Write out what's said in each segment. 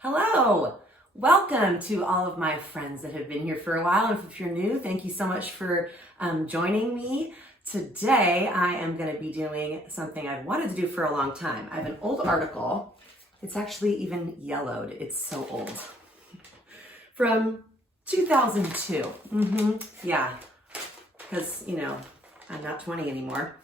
Hello! Welcome to all of my friends that have been here for a while. And if you're new, thank you so much for joining me. Today, I am going to be doing something I've wanted to do for a long time. I have an old article. It's actually even yellowed. It's so old. From 2002. Yeah, because, I'm not 20 anymore.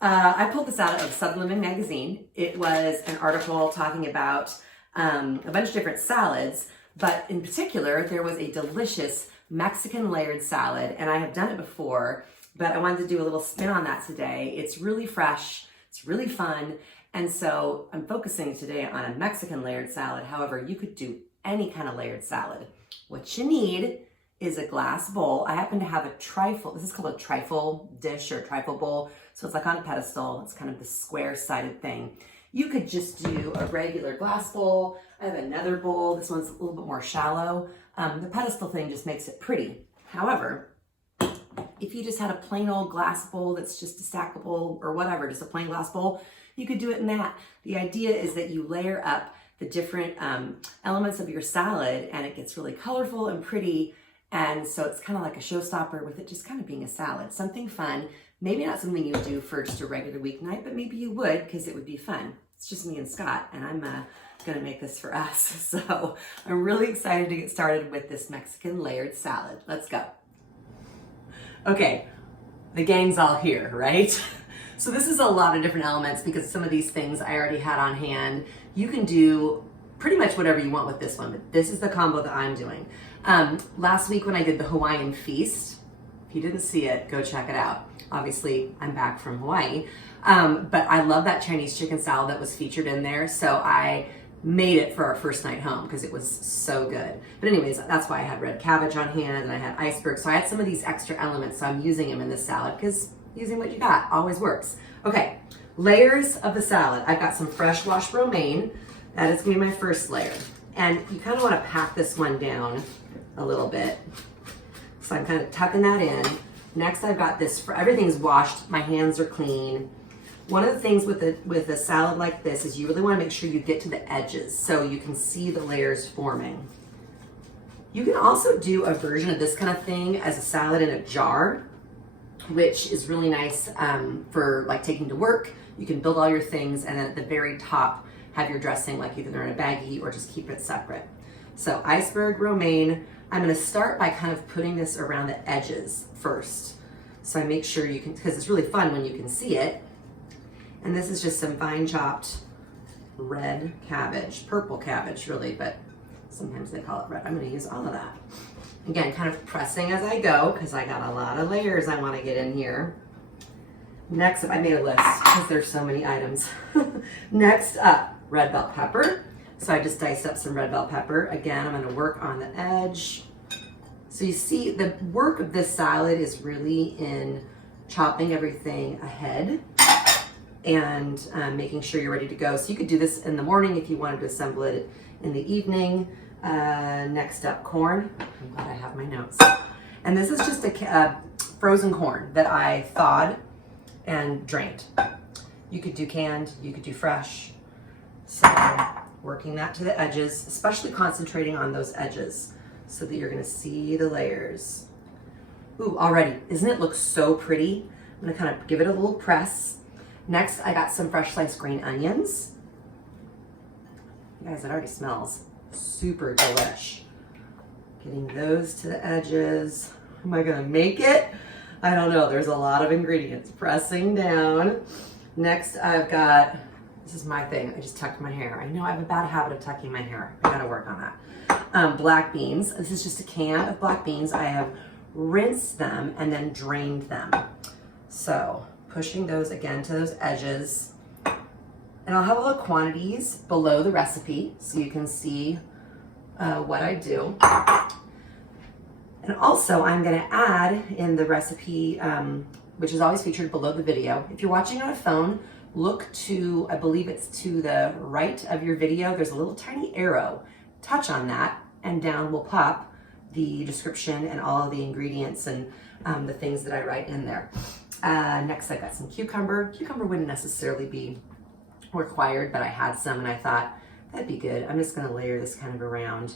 I pulled this out of Supplement magazine. It was an article talking about a bunch of different salads, but in particular, there was a delicious Mexican layered salad, and I have done it before, but I wanted to do a little spin on that today. It's really fresh, it's really fun, and so I'm focusing today on a Mexican layered salad. However, you could do any kind of layered salad. What you need is a glass bowl. I happen to have a trifle, this is called a trifle dish or trifle bowl, so it's like on a pedestal. It's kind of the square-sided thing. You could just do a regular glass bowl. I have another bowl. This one's a little bit more shallow. The pedestal thing just makes it pretty. However, if you just had a plain old glass bowl that's just a stackable or whatever, just a plain glass bowl, you could do it in that. The idea is that you layer up the different elements of your salad and it gets really colorful and pretty. And so it's kind of like a showstopper with it just kind of being a salad, something fun. Maybe not something you would do for just a regular weeknight, but maybe you would because it would be fun. It's just me and Scott, and I'm gonna make this for us. So I'm really excited to get started with this Mexican layered salad. Let's go. Okay, the gang's all here, right? So this is a lot of different elements because some of these things I already had on hand. You can do pretty much whatever you want with this one, but this is the combo that I'm doing. Last week when I did the Hawaiian feast, if you didn't see it, go check it out. Obviously, I'm back from Hawaii, but I love that Chinese chicken salad that was featured in there, so I made it for our first night home because it was so good. But anyways, that's why I had red cabbage on hand and I had iceberg, so I had some of these extra elements, so I'm using them in this salad because using what you got always works. Okay, layers of the salad. I've got some fresh washed romaine. That is gonna be my first layer. And you kind of want to pack this one down a little bit. So I'm kind of tucking that in. Next, I've got this, everything's washed, my hands are clean. One of the things with a salad like this is you really want to make sure you get to the edges so you can see the layers forming. You can also do a version of this kind of thing as a salad in a jar, which is really nice for like taking to work. You can build all your things and then at the very top have your dressing like either in a baggie or just keep it separate. So iceberg, romaine. I'm gonna start by kind of putting this around the edges first. So I make sure you can, because it's really fun when you can see it. And this is just some fine chopped red cabbage, purple cabbage really, but sometimes they call it red. I'm gonna use all of that. Again, kind of pressing as I go, because I got a lot of layers I wanna get in here. Next up, I made a list because there's so many items. Next up, red bell pepper. So I just diced up some red bell pepper. Again, I'm gonna work on the edge. So you see the work of this salad is really in chopping everything ahead and making sure you're ready to go. So you could do this in the morning if you wanted to assemble it in the evening. Next up, corn. I'm glad I have my notes. And this is just a frozen corn that I thawed and drained. You could do canned, you could do fresh. So working that to the edges, especially concentrating on those edges so that you're gonna see the layers. Ooh, already, isn't it look so pretty? I'm gonna kind of give it a little press. Next, I got some fresh sliced green onions. You guys, it already smells super delish. Getting those to the edges. Am I gonna make it? I don't know, there's a lot of ingredients. Pressing down. Next, I've got, this is my thing, I just tucked my hair. I know I have a bad habit of tucking my hair. I gotta work on that. Black beans. This is just a can of black beans. I have rinsed them and then drained them. So pushing those again to those edges. And I'll have all the quantities below the recipe so you can see what I do. And also I'm gonna add in the recipe, which is always featured below the video. If you're watching on a phone, look to, I believe it's to the right of your video, there's a little tiny arrow. Touch on that and down will pop the description and all of the ingredients and the things that I write in there. Next I got some cucumber. Cucumber wouldn't necessarily be required, but I had some and I thought That'd be good. I'm just gonna layer this kind of around,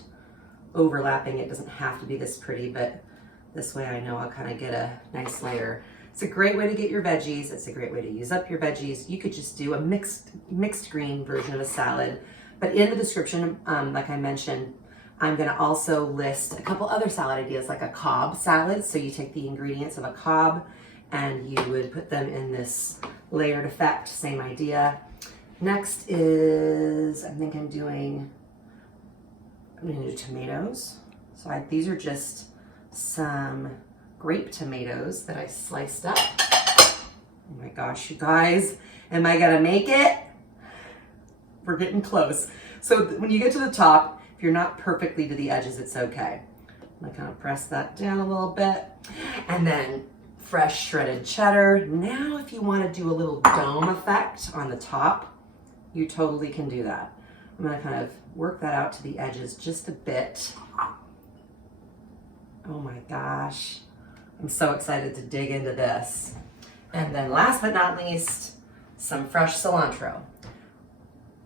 overlapping. It doesn't have to be this pretty, but this way I know I'll kind of get a nice layer. It's a great way to get your veggies. It's a great way to use up your veggies. You could just do a mixed green version of a salad. But in the description, like I mentioned, I'm gonna also list a couple other salad ideas, like a Cobb salad. So you take the ingredients of a Cobb and you would put them in this layered effect, same idea. Next is, I'm gonna do tomatoes. So these are just some grape tomatoes that I sliced up. Oh my gosh, you guys, am I gonna make it? We're getting close. So when you get to the top, if you're not perfectly to the edges, it's okay. I'm gonna kind of press that down a little bit. And then fresh shredded cheddar. Now, if you wanna do a little dome effect on the top, you totally can do that. I'm gonna kind of work that out to the edges just a bit. Oh my gosh. I'm so excited to dig into this. And then last but not least, some fresh cilantro,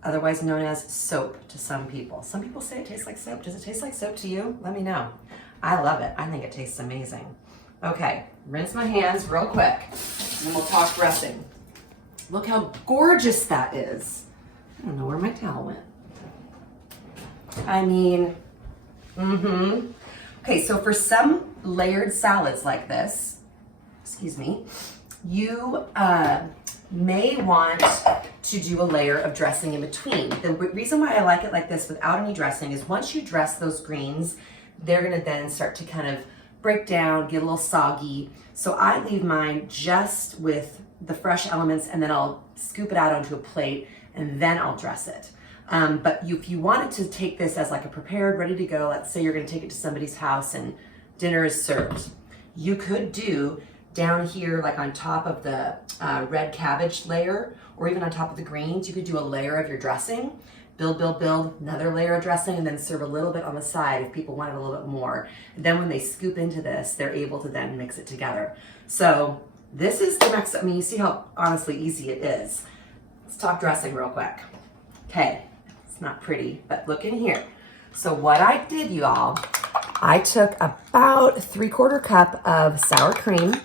otherwise known as soap to some people. Some people say it tastes like soap. Does it taste like soap to you? Let me know. I love it. I think it tastes amazing. Okay, rinse my hands real quick, and then we'll talk dressing. Look how gorgeous that is. I don't know where my towel went. I mean, Okay, so for some layered salads like this, excuse me, you may want to do a layer of dressing in between. The reason why I like it like this without any dressing is once you dress those greens, they're gonna then start to kind of break down, get a little soggy. So I leave mine just with the fresh elements, and then I'll scoop it out onto a plate, and then I'll dress it. But if you wanted to take this as like a prepared, ready to go, let's say you're gonna take it to somebody's house and dinner is served, you could do down here, like on top of the red cabbage layer, or even on top of the greens, you could do a layer of your dressing, build, another layer of dressing, and then serve a little bit on the side if people wanted a little bit more. And then when they scoop into this, they're able to then mix it together. So this is the next, I mean, you see how honestly easy it is. Let's talk dressing real quick. Okay, it's not pretty, but look in here. So what I did, you all, I took about 3/4 cup of sour cream,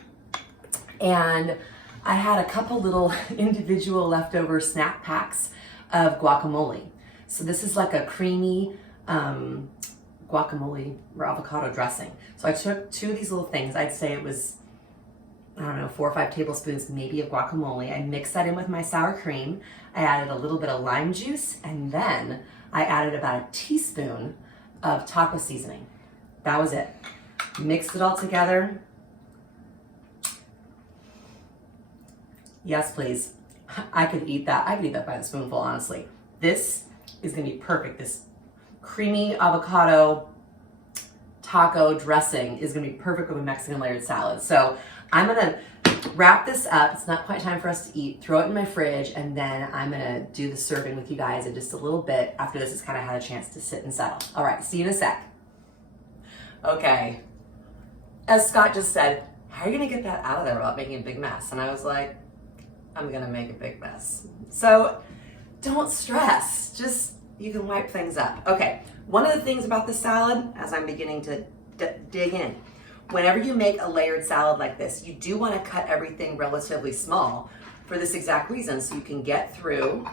and I had a couple little individual leftover snack packs of guacamole. So this is like a creamy guacamole or avocado dressing. So I took 2 of these little things. I'd say it was, I don't know, 4 or 5 tablespoons maybe of guacamole. I mixed that in with my sour cream. I added a little bit of lime juice, and then I added about a teaspoon of taco seasoning. That was it. Mixed it all together. Yes, please. I could eat that. I could eat that by the spoonful, honestly. This is gonna be perfect. This creamy avocado taco dressing is gonna be perfect with a Mexican layered salad. So I'm gonna wrap this up. It's not quite time for us to eat. Throw it in my fridge, and then I'm gonna do the serving with you guys in just a little bit after this has kind of had a chance to sit and settle. All right, see you in a sec. Okay, as Scott just said, how are you gonna get that out of there without making a big mess? And I was like, I'm gonna make a big mess. So don't stress, just, you can wipe things up. Okay, one of the things about the salad, as I'm beginning to dig in, whenever you make a layered salad like this, you do wanna cut everything relatively small for this exact reason, so you can get through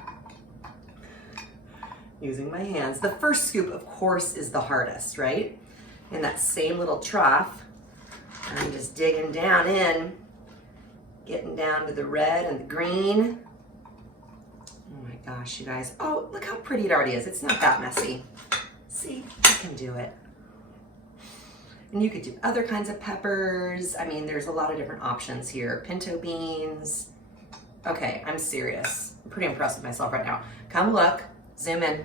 using my hands. The first scoop, of course, is the hardest, right? In that same little trough, I'm just digging down in, getting down to the red and the green. Oh my gosh, you guys. Oh, look how pretty it already is. It's not that messy. See, I can do it. And you could do other kinds of peppers. I mean, there's a lot of different options here. Pinto beans. Okay, I'm serious. I'm pretty impressed with myself right now. Come look, zoom in.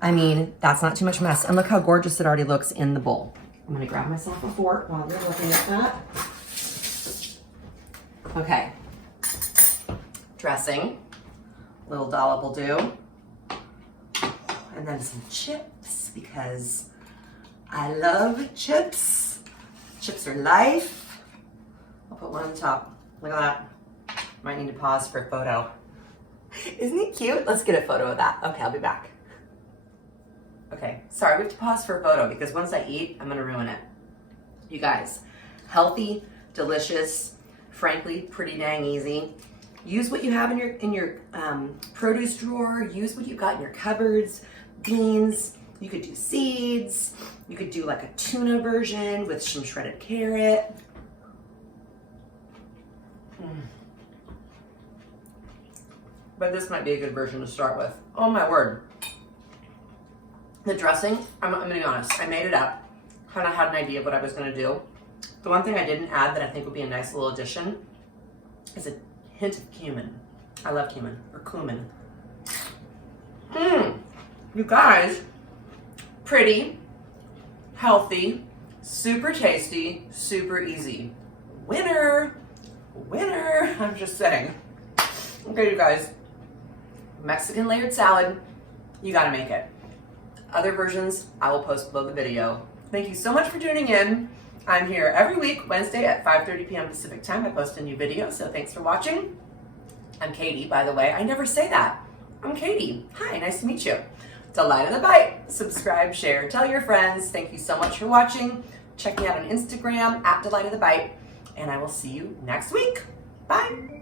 I mean, that's not too much mess. And look how gorgeous it already looks in the bowl. I'm gonna grab myself a fork while you're looking at that. Okay, dressing, little dollop will do. And then some chips, because I love chips. Chips are life. I'll put one on the top. Look at that. Might need to pause for a photo. Isn't he cute? Let's get a photo of that. Okay, I'll be back. Okay, sorry, we have to pause for a photo because once I eat, I'm gonna ruin it. You guys, healthy, delicious, frankly, pretty dang easy. Use what you have in your produce drawer. Use what you've got in your cupboards. Beans. You could do seeds. You could do like a tuna version with some shredded carrot. But this might be a good version to start with. Oh my word. The dressing, I'm gonna be honest, I made it up. Kind of had an idea of what I was gonna do. The one thing I didn't add that I think would be a nice little addition is a hint of cumin. I love cumin, or cumin. You guys, pretty, healthy, super tasty, super easy. Winner, winner, I'm just saying. Okay, you guys, Mexican layered salad, you gotta make it. Other versions, I will post below the video. Thank you so much for tuning in. I'm here every week, Wednesday at 5:30 p.m. Pacific time. I post a new video, so thanks for watching. I'm Katie, by the way. I never say that. I'm Katie. Hi, nice to meet you. Delight of the Bite. Subscribe, share, tell your friends. Thank you so much for watching. Check me out on Instagram at Delight of the Bite, and I will see you next week. Bye.